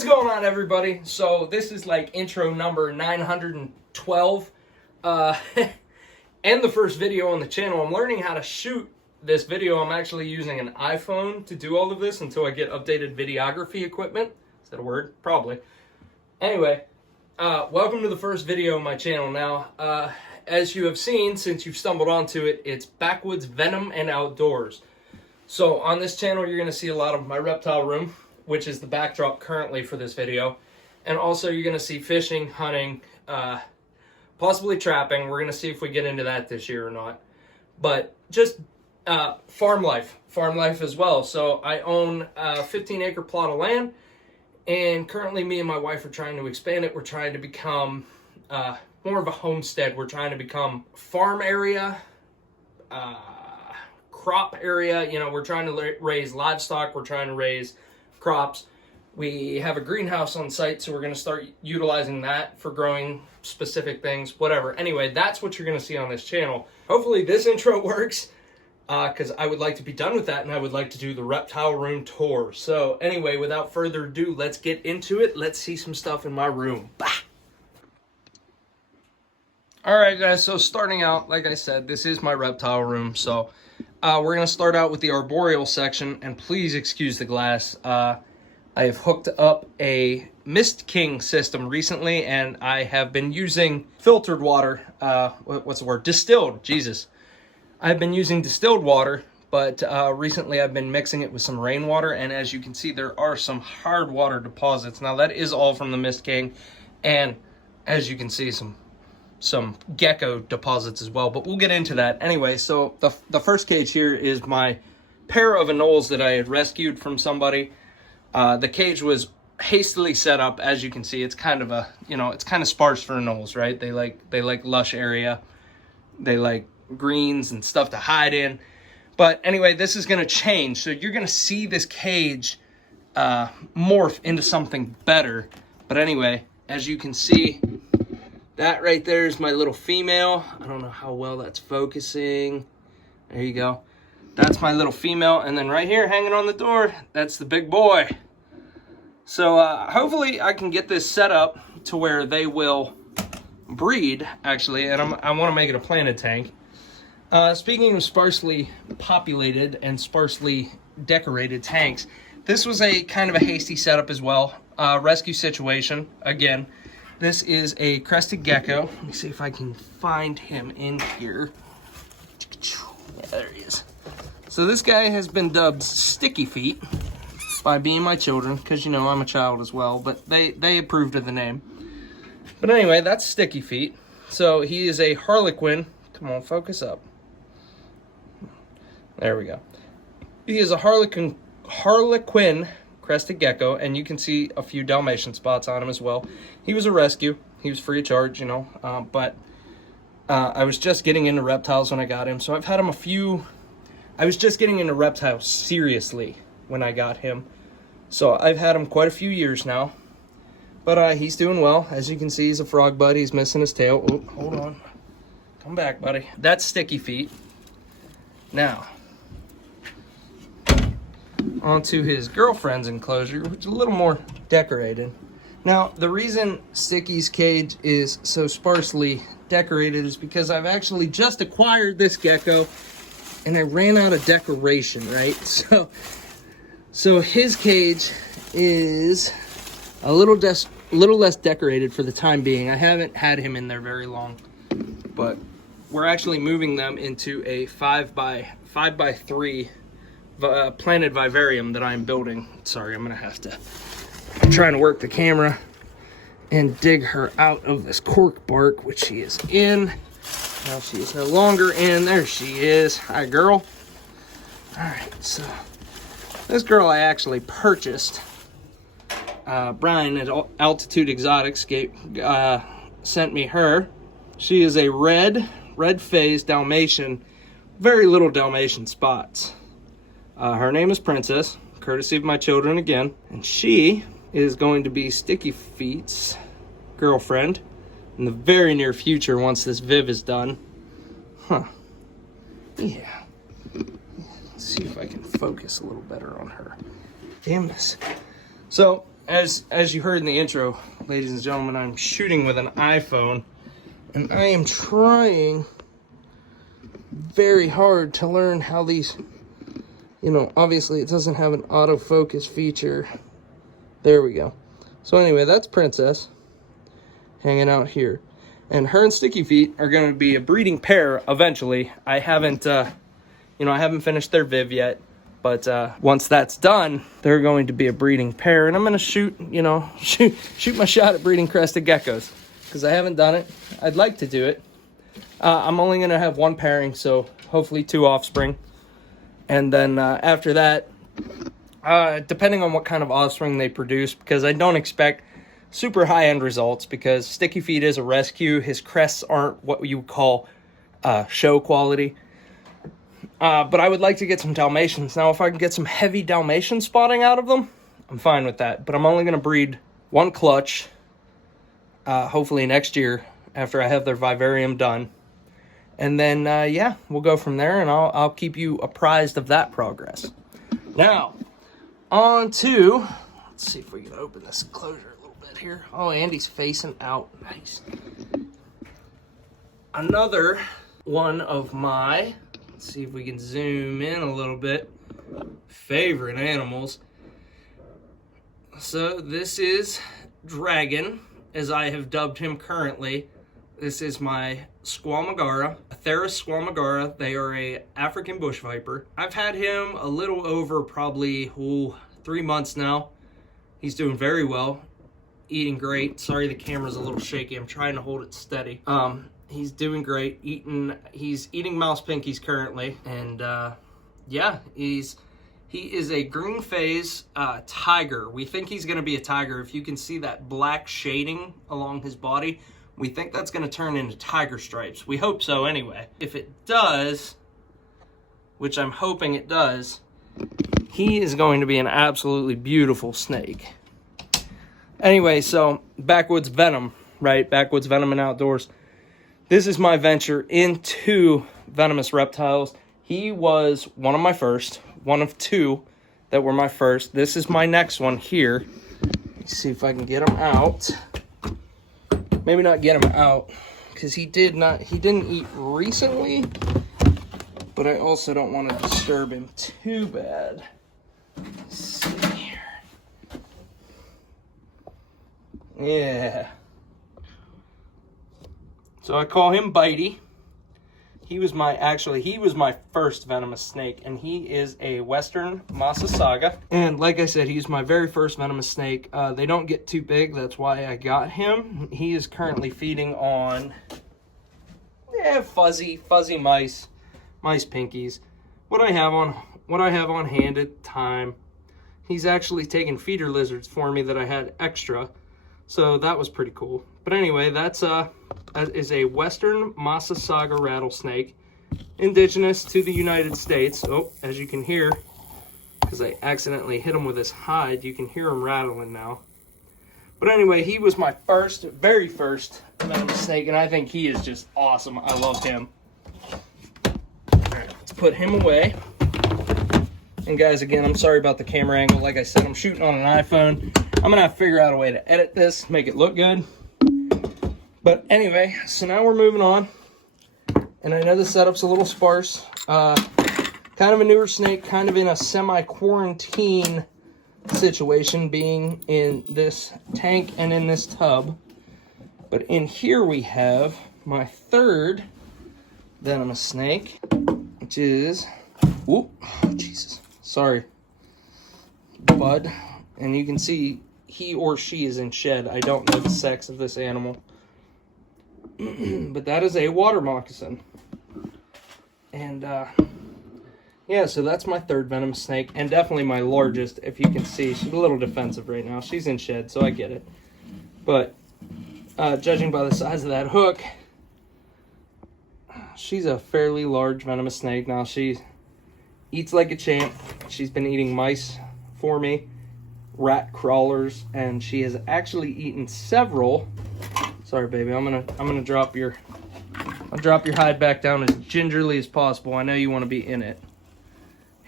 What's going on, everybody? So this is like intro number 912 and the first video on the channel. I'm learning how to shoot this video. I'm actually using an iPhone to do all of this until I get updated videography equipment. Is that a word? Probably. Anyway, welcome to the first video on my channel. Now, as you have seen, since you've stumbled onto it, it's Backwoods Venom and Outdoors. So on this channel, you're going to see a lot of my reptile room, which is the backdrop currently for this video. And also you're going to see fishing, hunting, possibly trapping. We're going to see if we get into that this year or not. But just farm life as well. So I own a 15-acre plot of land, and currently me and my wife are trying to expand it. We're trying to become more of a homestead. We're trying to become farm area, crop area. You know, we're trying to raise livestock. We're trying to raise crops. We have a greenhouse on site, so we're going to start utilizing that for growing specific things, whatever. Anyway, that's what you're going to see on this channel. Hopefully this intro works, because I would like to be done with that, and I would like to do the reptile room tour. So anyway, without further ado, let's get into it. Let's see some stuff in my room. Bah! Alright guys, so starting out, like I said, this is my reptile room. So we're going to start out with the Arboreal section, and please excuse the glass. I have hooked up a Mist King system recently, and I have been using filtered water. What's the word? Distilled. Jesus. I've been using distilled water, but recently I've been mixing it with some rainwater, and as you can see, there are some hard water deposits. Now, that is all from the Mist King, and as you can see, some gecko deposits as well, but we'll get into that. Anyway, so the first cage here is my pair of anoles that I had rescued from somebody. The cage was hastily set up. As you can see, it's kind of it's kind of sparse for anoles, right? They like lush area. They like greens and stuff to hide in. But anyway, this is going to change. So you're going to see this cage morph into something better. But anyway, as you can see, that right there is my little female. I don't know how well that's focusing. There you go. That's my little female. And then right here, hanging on the door, that's the big boy. So hopefully I can get this set up to where they will breed, actually. And I want to make it a planted tank. Speaking of sparsely populated and sparsely decorated tanks, this was a kind of a hasty setup as well. Rescue situation, again. This is a crested gecko. Let me see if I can find him in here. Yeah, there he is. So this guy has been dubbed Sticky Feet by being my children, because, you know, I'm a child as well, but they approved of the name. But anyway, that's Sticky Feet. So he is a Harlequin. Come on, focus up. There we go. He is a Harlequin crested gecko, and you can see a few Dalmatian spots on him as well. He was a rescue. He was free of charge, you know, but I was just getting into reptiles when I got him, so I've had him I was just getting into reptiles seriously when I got him, so I've had him quite a few years now, but he's doing well. As you can see, he's a frog bud. He's missing his tail. Oh, hold on. Come back, buddy. That's Sticky Feet. Now, onto his girlfriend's enclosure, which is a little more decorated. Now, the reason Sticky's cage is so sparsely decorated is because I've actually just acquired this gecko, and I ran out of decoration, right? So his cage is a little less decorated for the time being. I haven't had him in there very long, but we're actually moving them into a 5x3 planted vivarium that I'm building. Sorry, I'm trying to work the camera and dig her out of this cork bark, which she is in. Now she is no longer in. There she is. Hi, girl. All right, so this girl I actually purchased. Brian at Altitude Exotics sent me her. She is a red-faced Dalmatian, very little Dalmatian spots. Her name is Princess, courtesy of my children again, and she is going to be Sticky Feet's girlfriend in the very near future once this Viv is done. Huh. Yeah. Let's see if I can focus a little better on her. Damn this. So, as you heard in the intro, ladies and gentlemen, I'm shooting with an iPhone, and I am trying very hard to learn how these, you know, obviously it doesn't have an autofocus feature. There we go. So anyway, that's Princess hanging out here. And her and Sticky Feet are going to be a breeding pair eventually. I haven't, I haven't finished their viv yet. But once that's done, they're going to be a breeding pair. And I'm going to shoot my shot at breeding crested geckos. Because I haven't done it. I'd like to do it. I'm only going to have one pairing, so hopefully 2 offspring. And then after that, depending on what kind of offspring they produce, because I don't expect super high-end results, because Sticky Feet is a rescue. His crests aren't what you would call show quality. But I would like to get some Dalmatians. Now, if I can get some heavy Dalmatian spotting out of them, I'm fine with that. But I'm only going to breed 1 clutch, hopefully next year, after I have their vivarium done. And then, yeah, we'll go from there, and I'll keep you apprised of that progress. Now, on to, let's see if we can open this enclosure a little bit here. Oh, Andy's facing out. Nice. Another one of my, let's see if we can zoom in a little bit, favorite animals. So this is Dragon, as I have dubbed him currently. This is my Squamagara, Atheris squamagara. They are a African bush viper. I've had him a little over probably 3 months now. He's doing very well, eating great. Sorry the camera's a little shaky. I'm trying to hold it steady. He's doing great. He's eating mouse pinkies currently, and yeah, he is a green phase tiger. We think he's going to be a tiger. If you can see that black shading along his body, we think that's going to turn into tiger stripes. We hope so anyway. If it does, which I'm hoping it does, he is going to be an absolutely beautiful snake. Anyway, so Backwoods Venom, right? Backwoods Venom and Outdoors. This is my venture into venomous reptiles. He was one of my first, one of 2 that were my first. This is my next one here. Let's see if I can get him out. Maybe not get him out, because he didn't eat recently, but I also don't want to disturb him too bad. Let's see here. Yeah. So I call him Bitey. He was my first venomous snake, and he is a Western Massasauga. And like I said, he's my very first venomous snake. They don't get too big, that's why I got him. He is currently feeding on fuzzy mice pinkies. What I have on hand at the time. He's actually taken feeder lizards for me that I had extra, so that was pretty cool. But anyway, that is a Western Massasauga rattlesnake, indigenous to the United States. Oh, as you can hear, because I accidentally hit him with his hide, you can hear him rattling now. But anyway, he was my very first venomous snake, and I think he is just awesome. I love him. Alright, let's put him away. And guys, again, I'm sorry about the camera angle. Like I said, I'm shooting on an iPhone. I'm gonna have to figure out a way to edit this, make it look good. But anyway, so now we're moving on. And I know the setup's a little sparse. Kind of a newer snake, kind of in a semi-quarantine situation, being in this tank and in this tub. But in here we have my third venomous snake, which is, oh, Jesus, sorry, Bud. And you can see he or she is in shed. I don't know the sex of this animal. But that is a water moccasin. And yeah, so that's my third venomous snake, and definitely my largest. If you can see, she's a little defensive right now. She's in shed, so I get it. But judging by the size of that hook, she's a fairly large venomous snake. Now, she eats like a champ. She's been eating mice for me, rat crawlers, and she has actually eaten several. Sorry, baby. I'm gonna drop your hide back down as gingerly as possible. I know you want to be in it.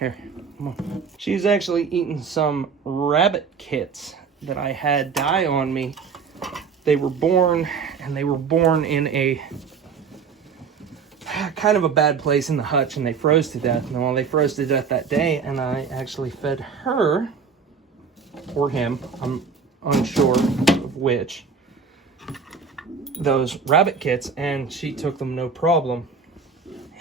Here, come on. She's actually eaten some rabbit kits that I had die on me. They were born in a kind of a bad place in the hutch, and they froze to death. And well, they froze to death that day, and I actually fed her, or him, I'm unsure of which, those rabbit kits, and she took them no problem.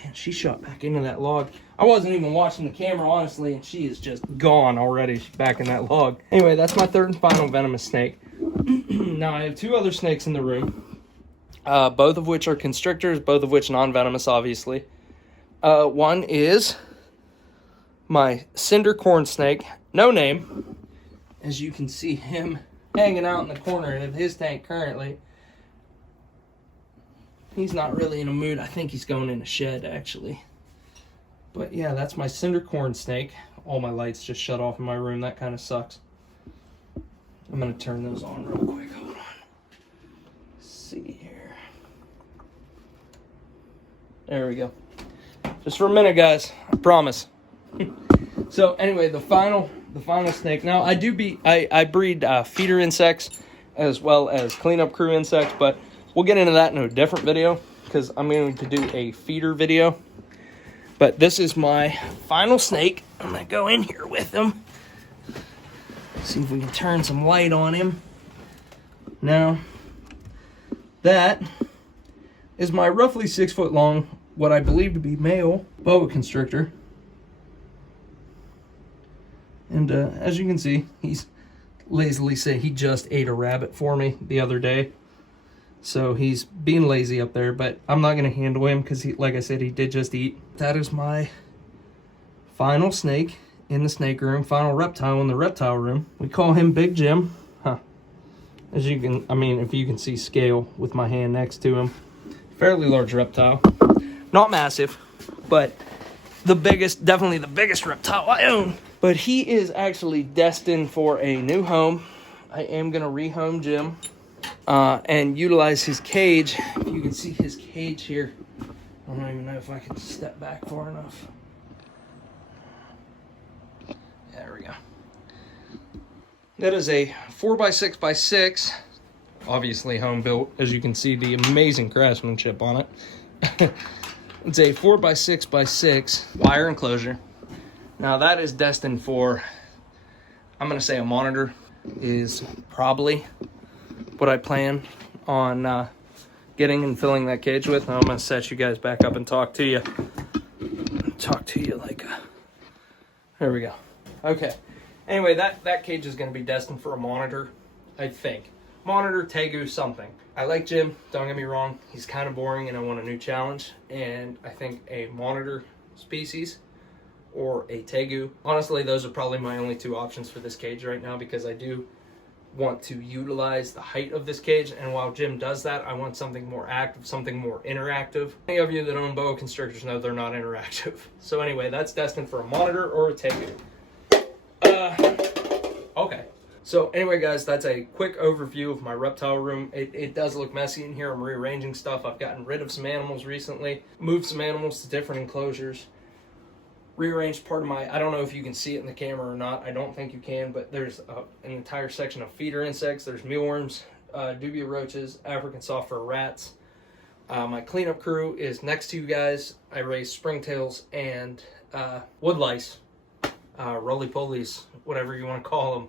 And she shot back into that log. I wasn't even watching the camera, honestly, and she is just gone already. She's back in that log. Anyway, that's my third and final venomous snake. Now, I have 2 other snakes in the room, both of which are constrictors, both of which non-venomous, obviously. One is my cinder corn snake, no name. As you can see him hanging out in the corner of his tank currently. He's not really in a mood. I think he's going in a shed, actually. But yeah, that's my cinder corn snake. All my lights just shut off in my room. That kind of sucks. I'm going to turn those on real quick. Hold on. Let's see here. There we go. Just for a minute, guys. I promise. So anyway, the final snake. Now, I breed feeder insects as well as cleanup crew insects, but we'll get into that in a different video because I'm going to do a feeder video. But this is my final snake. I'm going to go in here with him. See if we can turn some light on him. Now, that is my roughly 6 foot long, what I believe to be male boa constrictor. And as you can see, he's lazily saying he just ate a rabbit for me the other day. So he's being lazy up there, but I'm not going to handle him because, like I said, he did just eat. That is my final snake in the snake room, final reptile in the reptile room. We call him Big Jim. Huh. As you can, if you can see scale with my hand next to him. Fairly large reptile. Not massive, but the biggest, definitely the biggest reptile I own. But he is actually destined for a new home. I am going to rehome Jim. And utilize his cage. If you can see his cage here. I don't even know if I can step back far enough. There we go. That is a 4x6x6. Obviously home built. As you can see, the amazing craftsmanship on it. It's a 4x6x6 wire enclosure. Now that is destined for, I'm going to say a monitor is probably what I plan on getting and filling that cage with. Now I'm going to set you guys back up and talk to you. Like there we go. Okay. Anyway, that cage is going to be destined for a monitor, I think. Monitor, tegu, something. I like Jim, don't get me wrong. He's kind of boring and I want a new challenge. And I think a monitor species or a tegu. Honestly, those are probably my only 2 options for this cage right now because I do want to utilize the height of this cage, and while Jim does that, I want something more active, something more interactive. Any of you that own boa constrictors know they're not interactive. So anyway, that's destined for a monitor or a tegu. Okay. So anyway, guys, that's a quick overview of my reptile room. It does look messy in here. I'm rearranging stuff. I've gotten rid of some animals recently, moved some animals to different enclosures. Rearranged part of my, I don't know if you can see it in the camera or not. I don't think you can, but there's an entire section of feeder insects. There's mealworms, dubia roaches, African soft fur rats. My cleanup crew is next to you guys. I raise springtails and wood lice, roly-polies, whatever you want to call them.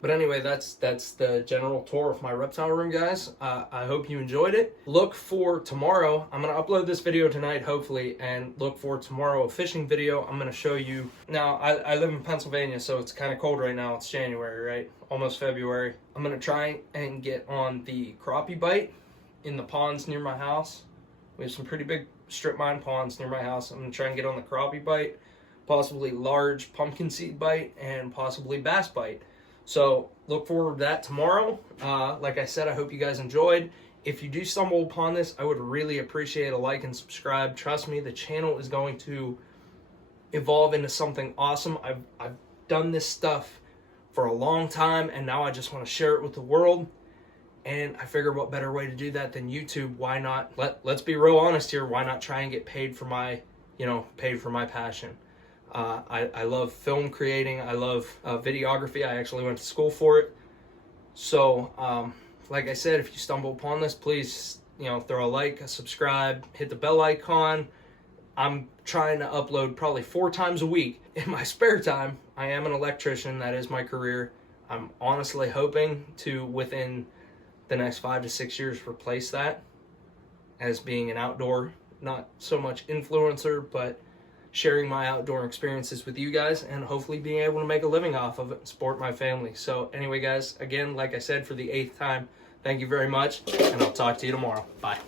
But anyway, that's the general tour of my reptile room, guys. I hope you enjoyed it. Look for tomorrow. I'm going to upload this video tonight, hopefully, and look for tomorrow a fishing video. I'm going to show you. Now, I live in Pennsylvania, so it's kind of cold right now. It's January, right? Almost February. I'm going to try and get on the crappie bite in the ponds near my house. We have some pretty big strip mine ponds near my house. I'm going to try and get on the crappie bite, possibly large pumpkin seed bite, and possibly bass bite. So look forward to that tomorrow. Like I said, I hope you guys enjoyed. If you do stumble upon this, I would really appreciate a like and subscribe. Trust me, the channel is going to evolve into something awesome. I've done this stuff for a long time, and now I just want to share it with the world. And I figure what better way to do that than YouTube? Why not? Let's be real honest here. Why not try and get paid for my, paid for my passion? I love film creating. I love videography. I actually went to school for it. So, like I said, if you stumble upon this, please, throw a like, a subscribe, hit the bell icon. I'm trying to upload probably 4 times a week in my spare time. I am an electrician. That is my career. I'm honestly hoping to, within the next 5 to 6 years, replace that as being an outdoor, not so much influencer, but sharing my outdoor experiences with you guys and hopefully being able to make a living off of it and support my family. So anyway, guys, again, like I said, for the 8th time, thank you very much, and I'll talk to you tomorrow. Bye.